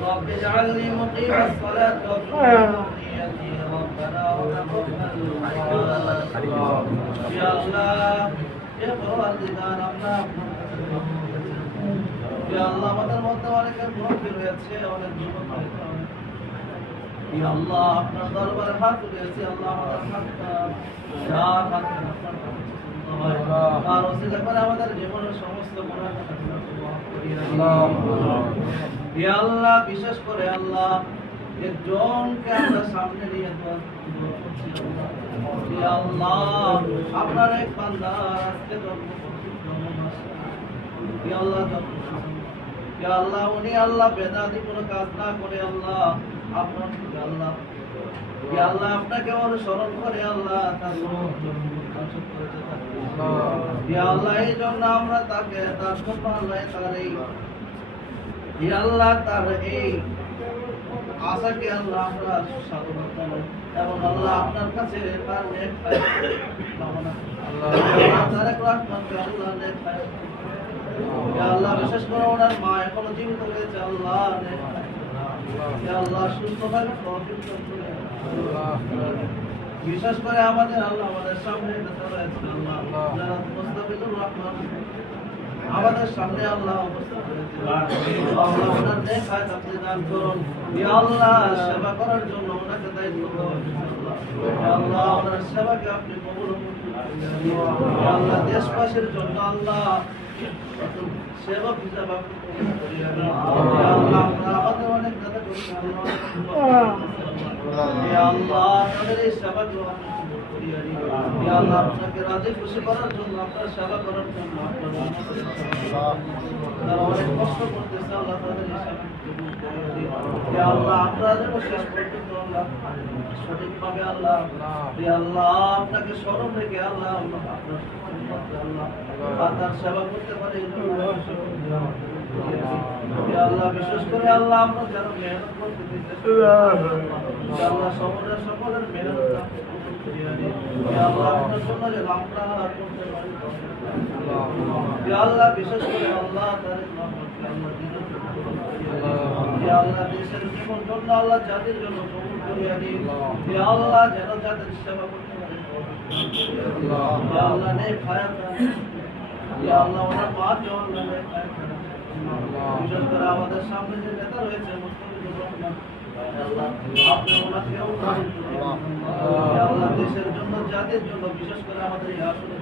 رب اجعلني مقيم الصلاة وذريتي ربنا وتقبل يا الله يا পরওয়ারদিগার আমরা ইয়া আল্লাহ আমাদের মধ্যে অনেকের ভুল হয়েছে অনেক জীবন ইয়া আল্লাহ আপনার দরবারে হাত তুলেছি আল্লাহ আমাদের হাতটা আর ওসিলা করে আমাদের জীবনের সমস্ত গুনাহ ইয়া আল্লাহ বিশেষ করে আল্লাহ একজনকে আমরা সামনে নিয়ে ইয়া আল্লাহ আপনার এক বান্দা আজকে ইয়া আল্লাহ উনি আল্লাহ বেদাতি কোনো কাজ না করে আল্লাহ আপনার ইয়া আল্লাহ আপনাকে অনুসরণ করে আল্লাহ তার ইয়া আল্লাহ এই জন্য আমরা তাকে তার সম্মানে তার এই ইয়া আল্লাহ তার এই আশাকে আল্লাহ আমরা সাধুবাদ জানাই এবং আল্লাহ আপনার কাছে তার নেক কামনা আল্লাহ তারেক রহমানকে আল্লাহ নেক ইয়া আল্লাহ বিশেষ করে ওনার মা এখনো জীবিত রয়েছে আল্লাহ নেক ইয়া আল্লাহ সুস্থভাবে তৌফিক দান করুন বিশেষ করে আমাদের আল্লাহ আমাদের সামনে রয়েছে আল্লাহ যারা মুস্তাফিজুর রহমান আমাদের সামনে আল্লাহ অবস্থান করেছেন আল্লাহ ওনার নেক হায়াত আপনি দান করুন ইয়া আল্লাহ সেবা করার জন্য ওনাকে দায়িত্ব দেওয়া হয়েছে ইয়া আল্লাহ ওনার সেবাকে আপনি কবুল করুন ইয়া আল্লাহ দেশবাসীর জন্য আল্লাহ সেবা হিসাবে আপনি কবুল করিয়া নিন ইয়া আল্লাহ আমরা আমাদের অনেক দাদা করছি ইয়া আল্লাহ আমাদের এই সেবা গ্রহণ করিয়া নিন ইয়া আল্লাহ আপনাকে রাজি খুশি করার জন্য আপনার সেবা করার জন্য আপনার তারা অনেক কষ্ট করতেছে আল্লাহ তাদের এই সেবা কবুল করিয়া দিন ইয়া আল্লাহ আপনারা যেন শেষ পর্যন্ত আল্লাহ সঠিকভাবে আল্লাহ ইয়া আল্লাহ আপনাকে স্মরণ রেখে আল্লাহ আপনার আপনার সেবা করতে পারে এই জন্য ইয়া আল্লাহ বিশেষ করে আল্লাহ আমরা যারা মেহনত করতে দিতেছি ইয়া আল্লাহ সকলের মেহনত কবুল করিয়া দিন ইয়া আল্লাহ আপনার জন্য যে আমরা করতে পারি ইয়া আল্লাহ বিশেষ করে আল্লাহ তারেক রহমানকে আল্লাহ দিনের ইয়া আল্লাহ দেশের জীবন জন্য আল্লাহ জাতির জন্য কবুল করিয়া দিন ইয়া আল্লাহ যেন জাতির সেবা করতে পারে ইয়া আল্লাহ নেক হায়াত দান ইয়া আল্লাহ ওনার মাকে আল্লাহ নেক হায়াত দান বিশেষ করে আমাদের সামনে যে নেতা রয়েছে মুস্তাফিজুর রহমান আল্লাহ আপনি ওনাকেও কবুল করুন ইয়া আল্লাহ দেশের জন্য জাতির জন্য বিশেষ করে আমাদের এই আসলে